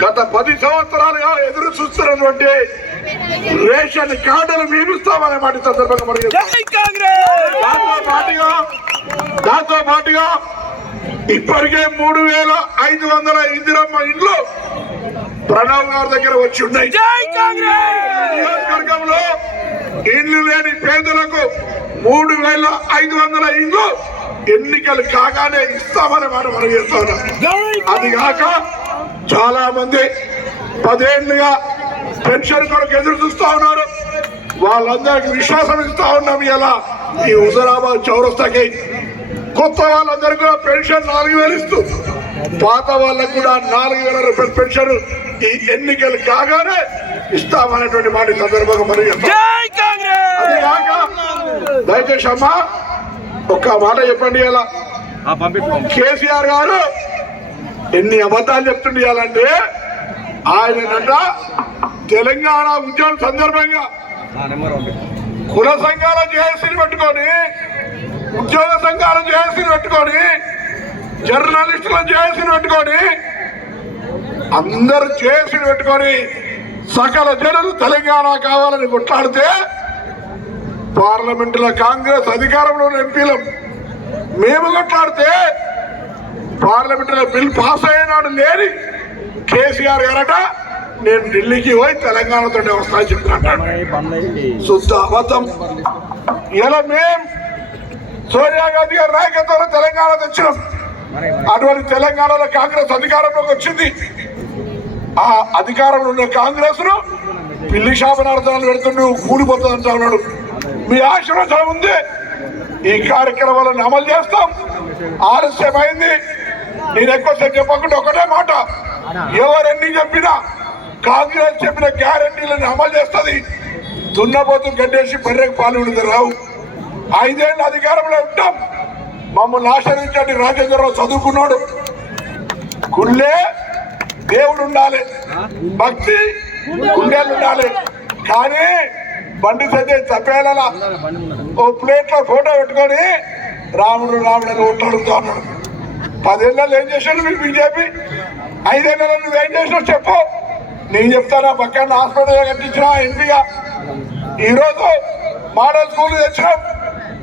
గత పది సంవత్సరాలుగా ఎదురు చూస్తున్నటువంటి రేషన్ కార్డులు మీరుస్తామనే మాట సందర్భంగా దాంతో పాటుగా దాంతో పాటుగా ఇప్పటికే మూడు వేల ఐదు వందల ఇందిరమ్మ ఇండ్లు ప్రణవ్ గారి దగ్గర వచ్చి ఉన్నాయి. నియోజకవర్గంలో ఇండ్లు లేని పేదలకు మూడు వేల ఐదు వందల ఇండ్లు ఎన్నికలు కాగానే ఇస్తామని మనం మనం చేస్తా అది కాక చాలా మంది పదేళ్ళుగా పెన్షన్ కొరకు ఎదురు చూస్తా ఉన్నారు. వాళ్ళందరికి విశ్వాసం ఇస్తా ఉన్నాం ఇలా ఈ హుజరాబాద్ చౌరస్తాకి. కొత్త వాళ్ళందరికీ కూడా పెన్షన్ నాలుగు వేలు ఇస్తూ పాత వాళ్ళకు కూడా నాలుగు వేల రూపాయల పెన్షన్ ఈ ఎన్నికలు కాగానే ఇస్తామనేటువంటి మాట సందర్భంగా మరి దయచేసి అమ్మా ఒక్క మాట చెప్పండి ఇలా కేసీఆర్ గారు ఎన్ని అబద్ధాలు చెప్తుండే ఇవ్వాలంటే ఆయనంట తెలంగాణ ఉద్యమం సందర్భంగా కుల సంఘాల జేఏసీని పెట్టుకొని ఉద్యోగ సంఘాల జేఏసీని పెట్టుకొని జర్నలిస్టుల జేఏసీని పెట్టుకొని అందరు జేఏసీని పెట్టుకొని సకల జనులు తెలంగాణ కావాలని కొట్లాడితే పార్లమెంటులో కాంగ్రెస్ అధికారంలో ఎంపీలం మేము కొట్లాడితే పార్లమెంటులో బిల్ పాస్ అయినాడు లేని కేసీఆర్ గారట నేను ఢిల్లీకి పోయి తెలంగాణతో వస్తా చెప్తున్నాడు శుద్ధ అబద్ధం. ఇలా మేం సోనియా గాంధీ గారి నాయకత్వంలో తెలంగాణ తెచ్చినాం. అటువంటి తెలంగాణలో కాంగ్రెస్ అధికారంలోకి వచ్చింది. ఆ అధికారంలో ఉన్న కాంగ్రెస్ను పిల్లి శాపనార్థాలు పెడుతుండు కూలిపోతుంది అంటా ఉన్నాడు. మీ ఆశీర్వచనం ఉంది. ఈ కార్యక్రమాలను అమలు చేస్తాం. ఆలస్యమైంది. నేను ఎక్కువసేపు చెప్పకుండా ఒకటే మాట. ఎవరెన్ని చెప్పినా కాంగ్రెస్ చెప్పిన గ్యారంటీలను అమలు చేస్తుంది. దున్నపోతు గడ్డేసి బర్రెకు పాలు విడుదల రావు. ఐదేళ్ళు అధికారంలో ఉంటాం. మమ్మల్ని ఆశ్రయించండి రాజేంద్రరావు చదువుకున్నాడు. గుళ్ళే దేవుడు ఉండాలి. భక్తి గుండెలు ఉండాలి. కానీ బండి సంజయ్ తప్పేలా ఓ ప్లేట్లో ఫోటో పెట్టుకొని రాముడు రాముడు అని ఒట్లాడుతూ ఉన్నాడు. పదేళ్ళలో ఏం చేశాడు మీరు బీజేపీ? నువ్వు నువ్వేం చేసినావు చెప్పు. నేను చెప్తానా పక్కన హాస్పిటల్ కట్టించిన ఎంపీగా. ఈరోజు మోడల్ స్కూల్ తెచ్చినాం.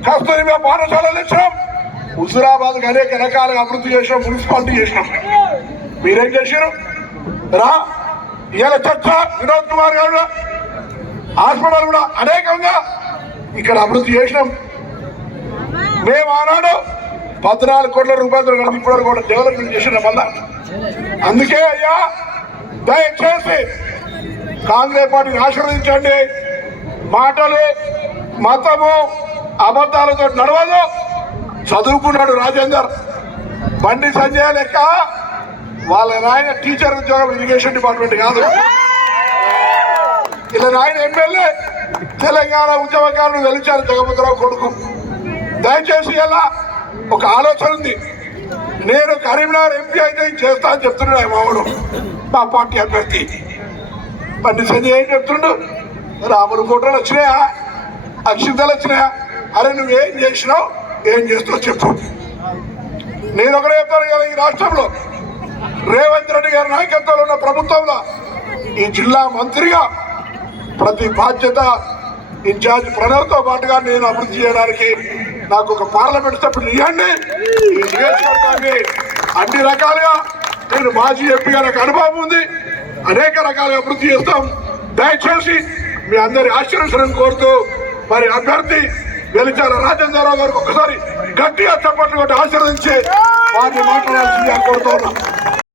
కస్తూరిబా పాఠశాలలు తెచ్చినాం. హుజురాబాద్ అనేక రకాలుగా అభివృద్ధి చేసినాం మున్సిపాలిటీ చేసినాం. మీరేం చేశారు? రా. ఇలా చర్చ వినోద్ కుమార్ గారు హాస్పిటల్ కూడా అనేకంగా ఇక్కడ అభివృద్ధి చేసినాం. మేము ఆనాడు పద్నాలుగు కోట్ల రూపాయలతో కలిపి ఇప్పుడు కూడా డెవలప్మెంట్ చేసిన మళ్ళా. అందుకే అయ్యా దయచేసి కాంగ్రెస్ పార్టీని ఆశీర్వదించండి. మాటలు మతము అబద్ధాలతో నడవదు. చదువుకున్నాడు రాజేందర్. బండి సంజయ్ లెక్క వాళ్ళ నాయన టీచర్ ఉద్యోగం ఇరిగేషన్ డిపార్ట్మెంట్ కాదు. ఇలా నాయన ఎమ్మెల్యే తెలంగాణ ఉద్యమకారులు వెలిచారు జగపతిరావు కొడుకు. దయచేసి ఎలా ఒక ఆలోచన ఉంది. నేను కరీంనగర్ ఎంపీ అయితే చేస్తా అని చెప్తున్నాడు మామూడు మా పార్టీ అభ్యర్థి. బండి సంజయ్ ఏం చెప్తుండు? రాముడు ఫోటోలు వచ్చినాయా? అక్షింతలు వచ్చినాయా? అరే నువ్వేం చేసినావు? ఏం చేస్తావు చెప్పు. నేను ఒకటే చెప్తాను కదా ఈ రాష్ట్రంలో రేవంత్ రెడ్డి గారి నాయకత్వంలో ఉన్న ప్రభుత్వంలో ఈ జిల్లా మంత్రిగా ప్రతి బాధ్యత ఇన్ఛార్జ్ ప్రణవ్తో పాటుగా నేను అభివృద్ధి చేయడానికి నాకు ఒక పార్లమెంట్ సభ్యులు ఇవ్వండి. ఈ నియోజకవర్గాన్ని అన్ని రకాలుగా నేను మాజీ ఎంపీగా నాకు అనుభవం ఉంది. అనేక రకాలుగా అభివృద్ధి చేస్తాం. దయచేసి మీ అందరి ఆశీర్వచనం కోరుతూ మరి అభ్యర్థి వెలిచాల రాజేంద్రరావు గారికి ఒకసారి గట్టిగా చప్పట్లు కొట్టి ఆశీర్వదించి వారిని మాట్లాడాల్సిందిగా కోరుతా ఉన్నాం.